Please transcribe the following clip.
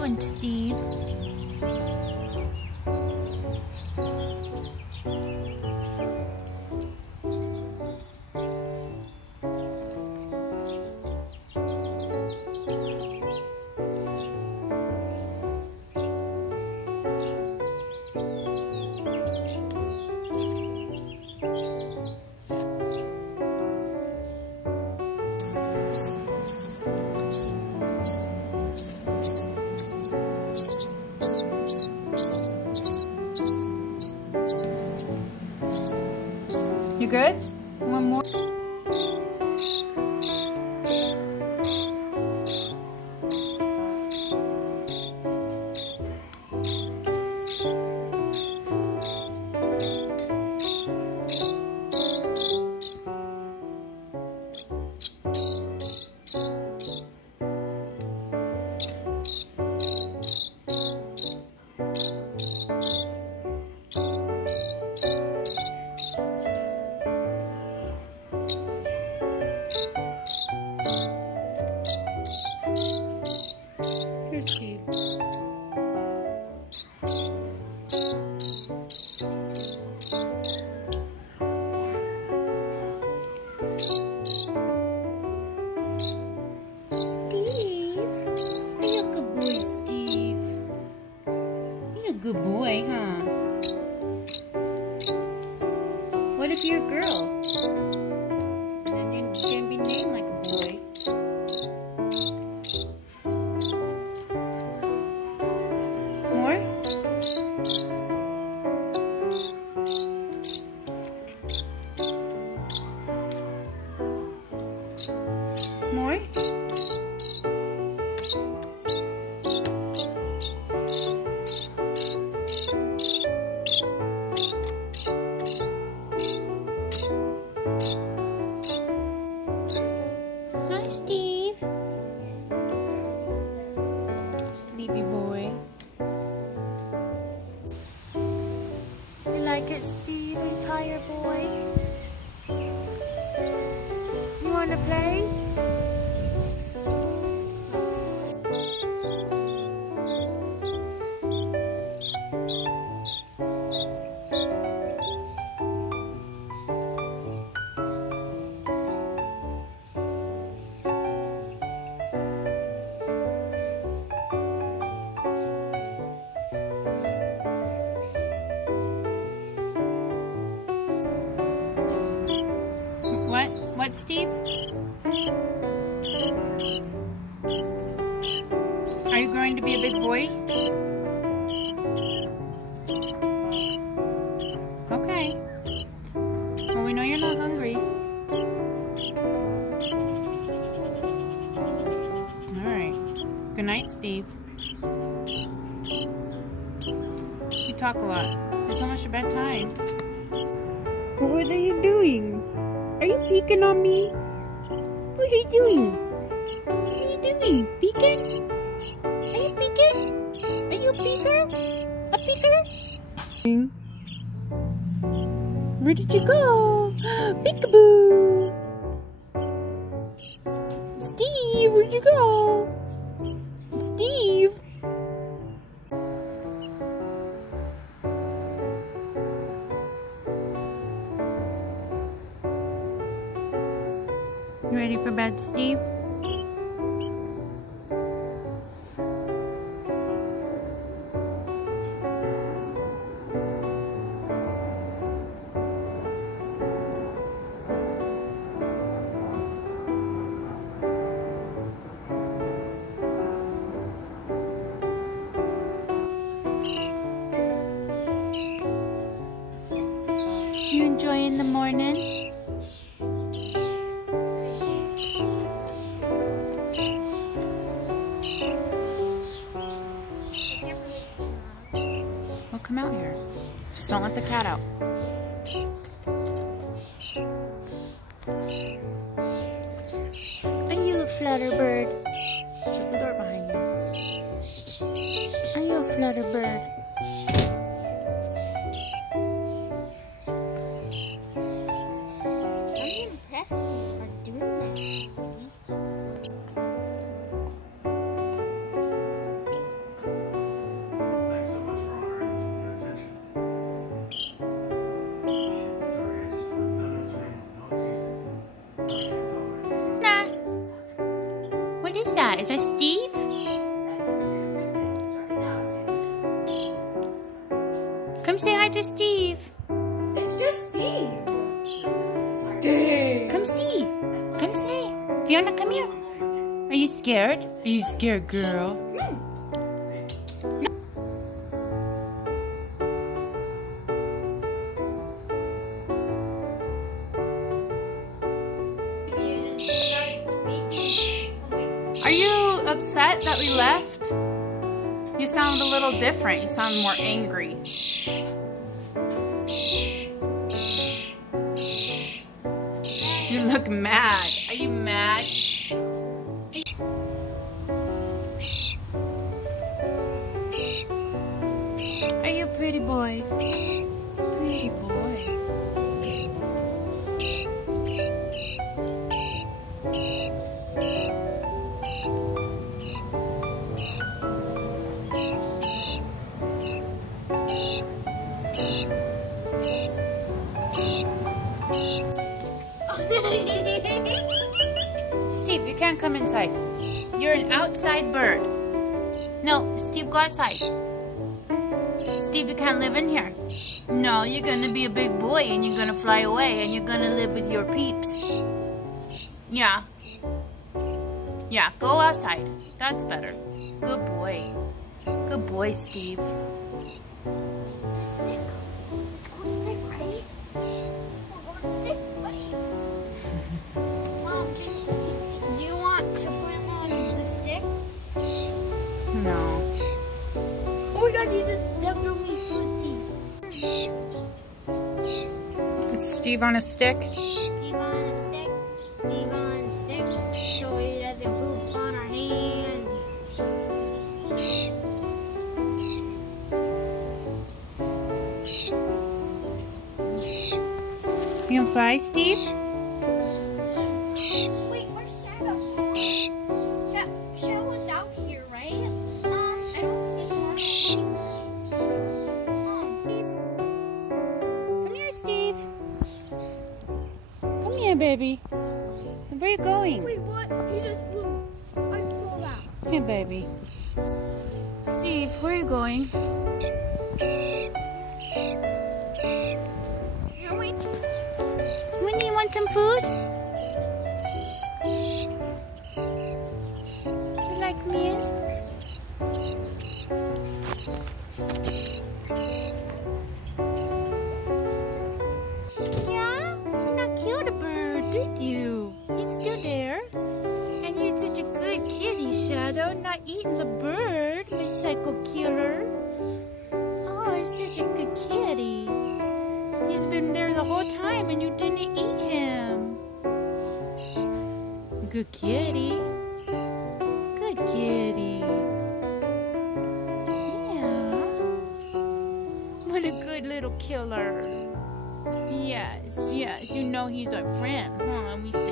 doing, Steve? You good? One more? Here's Steve. Good boy, huh? What if you're a girl? And then you're gonna be named like a boy. More? More? Hi, Steve. Sleepy boy. You like it, Steve? You tired boy? You wanna play? What? What, Steve? Are you growing to be a big boy? Okay. Well, we know you're not hungry. Alright. Good night, Steve. You talk a lot. It's almost your bedtime. What are you doing? Are you peeking on me? What are you doing? What are you doing? Peeking? Are you peeking? Are you a peeker? A peeker? Where did you go? Peekaboo! Steve, where'd you go? Steve! You ready for bed, Steve? You enjoying the morning? Well, come out here. Just don't let the cat out. Are you a flutterbird? Shut the door behind you. Are you a flutterbird? I'm impressed you are doing that. is that? Is that Steve? Come say hi to Steve. It's just Steve. Steve. Come see. Come say. Fiona, come here. Are you scared? Are you scared, girl? Come on. Are you upset that we left? You sound a little different. You sound more angry. You look mad. Are you mad? Are you a pretty boy? Pretty boy. Steve, you can't come inside. You're an outside bird. No, Steve, go outside. Steve, you can't live in here. No, you're gonna be a big boy and you're gonna fly away and you're gonna live with your peeps. Yeah. Yeah, go outside. That's better. Good boy. Good boy, Steve. No. Oh my god, he just stepped on me foot. It's Steve on a stick. Steve on a stick. Steve on a stick. So he doesn't poop on our hands. You gonna fly, Steve? Wait, where's Shadow? Shadow's out here, right? I don't see him. Come here, Steve. Come here, baby. So where are you going? Wait, what? He just flew. I saw that. Here, baby. Steve, where are you going? When do you want some food? You like me? Yeah? You not killed a bird, did you? He's still there. And you're such a good kitty, Shadow, not eating the bird, my psycho killer. Oh, you're such a good kitty. He's been there the whole time and you didn't eat him. Good kitty. Good kitty. Yeah. What a good little killer. Yes, yes. You know he's our friend, huh? And we say